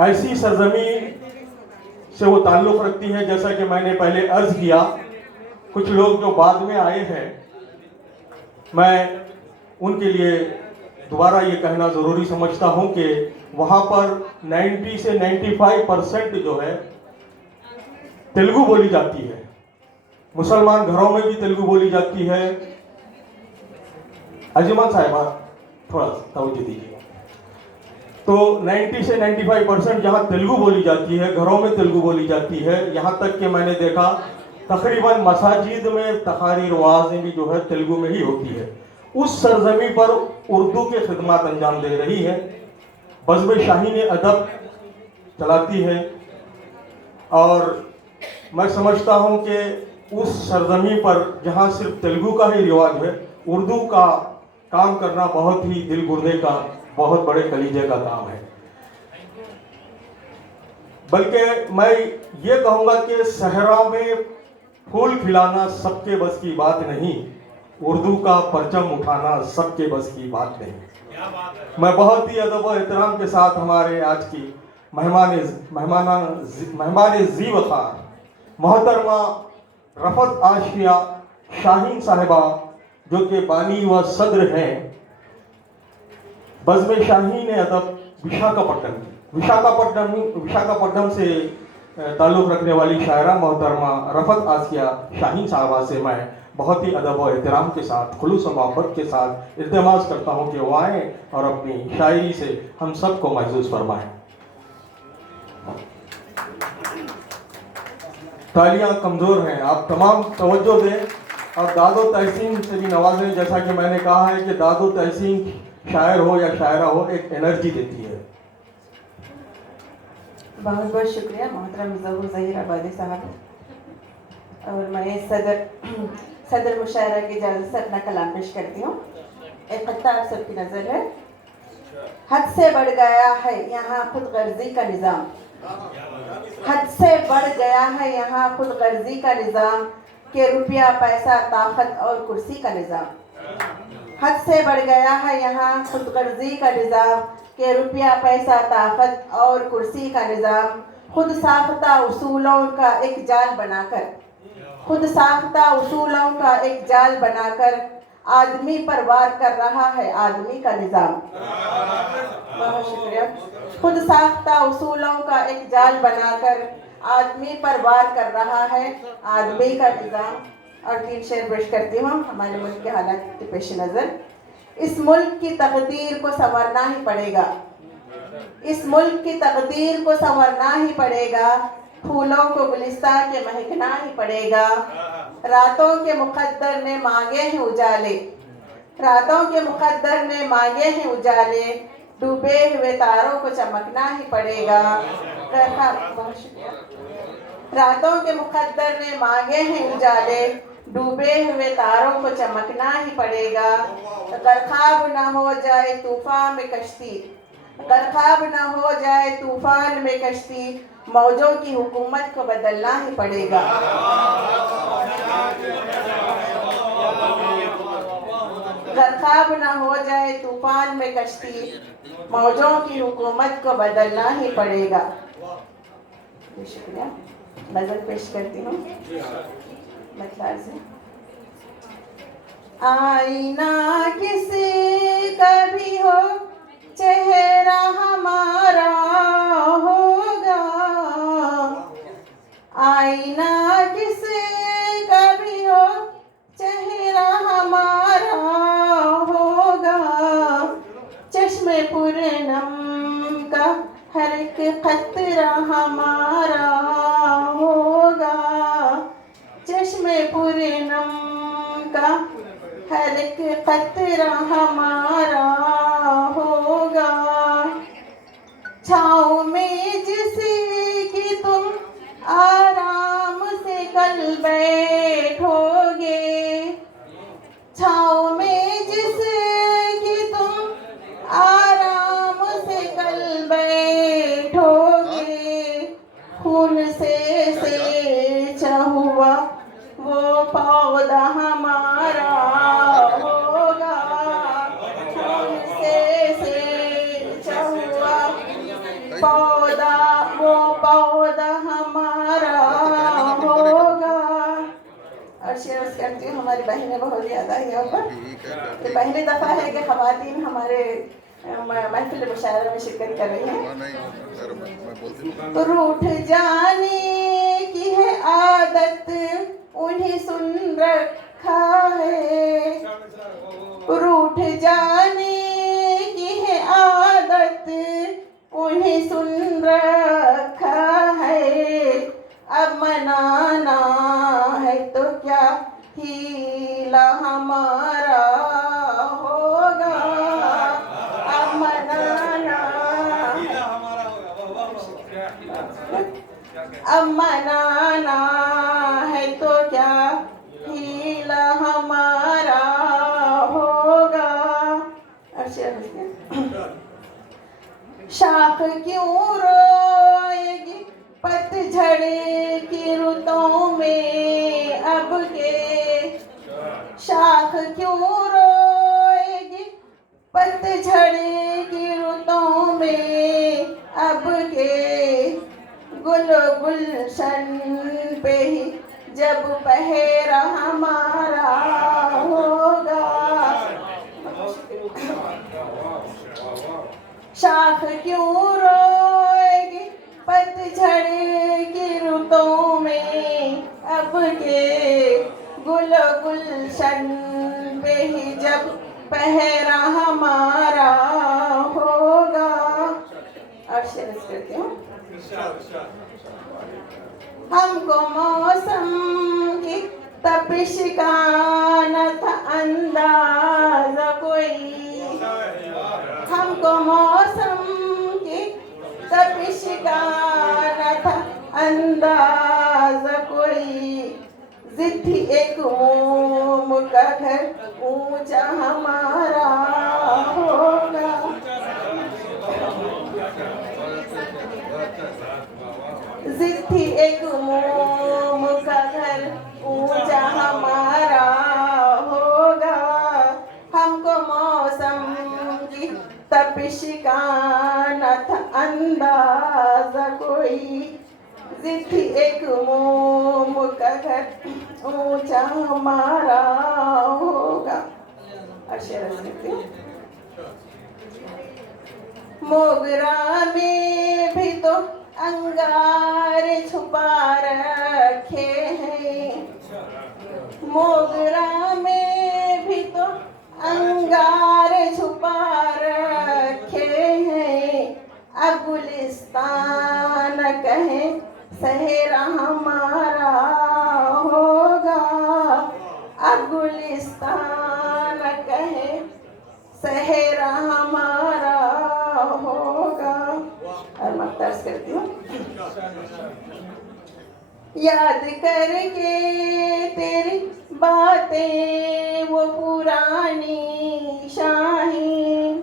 ऐसी सरजमी से वो ताल्लुक़ रखती है। जैसा कि मैंने पहले अर्ज़ किया, कुछ लोग जो बाद में आए हैं, मैं उनके लिए दोबारा ये कहना ज़रूरी समझता हूँ कि वहाँ पर 90 से 95% जो है तेलुगु बोली जाती है। मुसलमान घरों में भी तेलुगु बोली जाती है। अजमन साहिबा थोड़ा तवज्जो दीजिए। तो 90 से 95% जहाँ तेलुगु बोली जाती है, घरों में तेलुगु बोली जाती है। यहाँ तक कि मैंने देखा तकरीबन मसाजिद में तकारीर वाज़ें भी जो है तेलुगु में ही होती है। उस सरजमी पर उर्दू के खिदमत अंजाम दे रही है, बज़्म शाहीन अदब चलाती है। और मैं समझता हूँ कि उस सरजमी पर जहाँ सिर्फ तेलुगु का ही रिवाज है, उर्दू का काम करना बहुत ही दिल गुर्दे का, बहुत बड़े कलीजे का काम है। बल्कि मैं ये कहूँगा कि सहरा में फूल खिलाना सबके बस की बात नहीं, उर्दू का परचम उठाना सबके बस की बात नहीं। मैं बहुत ही अदब और एहतराम के साथ हमारे आज की मेहमान जी वक़ार मोहतरमा रफ़त आशिया शाहीन साहिबा, जो कि बानी व सदर हैं बज़्म शाहीन अदब विशाखापट्टनम से ताल्लुक़ रखने वाली शायरा मोहतरमा रफ़त आशिया शाहीन साहिबा से मैं बहुत ही अदब और एहतराम के साथ, खुलूस और मोहब्बत के साथ इल्तिमास करता हूँ कि वो आएँ और अपनी शायरी से हम सबको महसूस फरमाएँ। तालियां कमज़ोर हैं, आप तमाम तवज्जो दें और दादो तहसीन से भी नवाजें। जैसा कि मैंने कहा है कि दादो तहसीन शायर हो या शायरा हो, एक एनर्जी देती है। बहुत बहुत शुक्रिया मोहतरम ज़हीर आबादी साहब। और मैं सदर मुशायरा की इजाज़त से अपना कलाम पेश करती हूँ। एक खत्ता आप सबकी नज़र है। हद से बढ़ गया है यहाँ खुद गर्जी का निज़ाम, हद से बढ़ गया है यहाँ खुद गर्जी का निज़ाम, के रुपया पैसा ताकत और कुर्सी का निज़ाम। हद से बढ़ गया है यहाँ खुद गर्जी का निज़ाम, के रुपया पैसा ताकत और कुर्सी का निज़ाम। खुद साख्ता उसूलों का एक जाल बनाकर, खुद साख्ता उसूलों का एक जाल बनाकर आदमी पर वार कर रहा है आदमी का निज़ाम। बहुत शुक्रिया। खुद साख्ता उसूलों का एक जाल बनाकर आदमी पर वार कर रहा है आदमी का निज़ाम। और 3 शेर पेश करती हूँ हमारे मुल्क के हालात के पेश नज़र। इस मुल्क की तकदीर को संवरना ही पड़ेगा, इस मुल्क की तकदीर को संवरना ही पड़ेगा, फूलों को गुलिस्तान के महकना ही पड़ेगा। रातों के मुक़द्दर ने मांगे हैं उजाले, रातों के मुक़द्दर ने मांगे हैं उजाले, डूबे हुए तारों को चमकना ही पड़ेगा। बहुत शुक्रिया। रातों के मुक़द्दर ने मांगे हैं उजाले, डूबे हुए तारों को चमकना ही पड़ेगा। अगर ख्वाब न हो जाए तूफान में कश्ती, अगर ख्वाब न हो जाए तूफान में कश्ती, मौजों की हुकूमत को बदलना ही पड़ेगा। अगर ख्वाब न हो जाए तूफान में कश्ती, मौजों की हुकूमत को बदलना ही पड़ेगा। शुक्रिया। नजर पेश करती हूँ मतलब से। आईना किसी का भी हो, चेहरा हमारा होगा, आईना किसी का भी हो, चेहरा हमारा होगा। चश्मे पूरनम का हर एक खतरा हमारा होगा, चश्मे पूरनम का हर एक खतरा हमारा होगा। छाँव में जिसी की तुम आराम से कल बैठोगे, छाँव में जिसी की तुम आराम से कल बैठोगे। खून से सेंचा हुआ वो पौधा हमारा होगा, खून से सेंचा हुआ पौधा वो पौधा हमारा होगा। और शेर करती हूँ, हमारी बहनें बहुत ज़्यादा है यहाँ पर। ये पहली दफ़ा है कि ख़वातीन हमारे महफिल मुशायरा में शिरकत कर रही हैं। रूठ जाने की है आदत उन्हें सुन रखा है, रूठ जाने की है आदत उन्हें सुन रखा है। अब मनाना है तो क्या हीला हमारा होगा, अब मनाना अब मनाना है तो क्या हीला हमारा होगा। शाख क्यों रोएगी पतझड़ की रुतों में अब के, शाख क्यों रोएगी पतझड़ की रुतों में अब के। गुल गुलशन पे ही जब पहरा हमारा होगा, शाख क्यों रोएगी पतझड़ की रुतों में अब के। गुल गुलशन पे ही जब पहरा हमारा होगा। और शेर करती हूँ, हमको मौसम की तपिश का न था अंदाज़ा कोई, हमको मौसम की तपिश का न था अंदाज़ा कोई। जिद थी एक मोम का घर ऊंचा हमारा होगा, जिद थी एक मोम का घर ऊंचा हमारा होगा। हमको मौसम की तपिश का न था अंदाज़ा कोई। जिद थी एक मोम का घर ऊंचा हमारा होगा। मोगरा में भी तो अंगार छुपा रखे हैं, मोगरा में भी तो अंगार छुपा रखे हैं। अब गुलिस्तान कहे सहरा हमारा होगा, अब गुलिस्तान कहे सहरा हमारा होगा। और मैं तर्ज करती हूँ, याद करके तेरी बातें वो पुरानी शाही,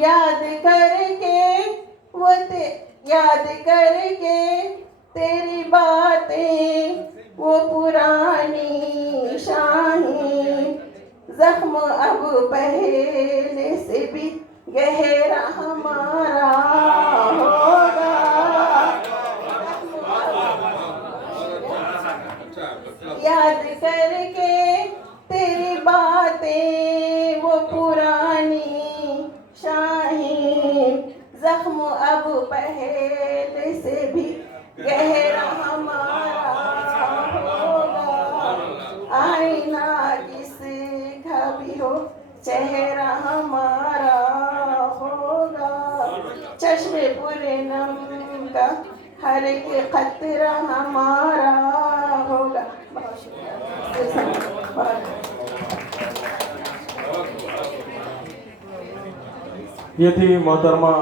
याद करके याद करके तेरी बातें वो पुरानी शाही। जख्म अब पहले से भी गहरा हमारा होगा, याद करके तेरी बातें वो पुरानी शाही। जख्म अब पहले से भी गहरा हमारा होगा। आईना किसका भी हो चेहरा हमारा होगा, चश्मे पूरनम का हर एक खतरा हमारा होगा। ये थी मोहतरमा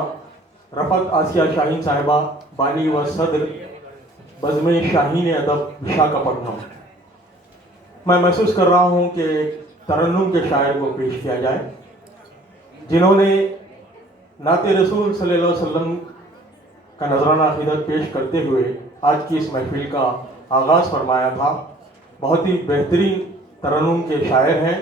रफ़त आसिया शाहीन साहिबा, बानी व सदर बज़्म शाहीन अदब विशाखापट्टनम। मैं महसूस कर रहा हूँ कि तरन्नुम के शायर को पेश किया जाए, जिन्होंने नाते रसूल सल्लल्लाहु अलैहि वसल्लम का नजराना अक़ीदत पेश करते हुए आज की इस महफिल का आगाज़ फरमाया था। बहुत ही बेहतरीन तरन्नुम के शायर हैं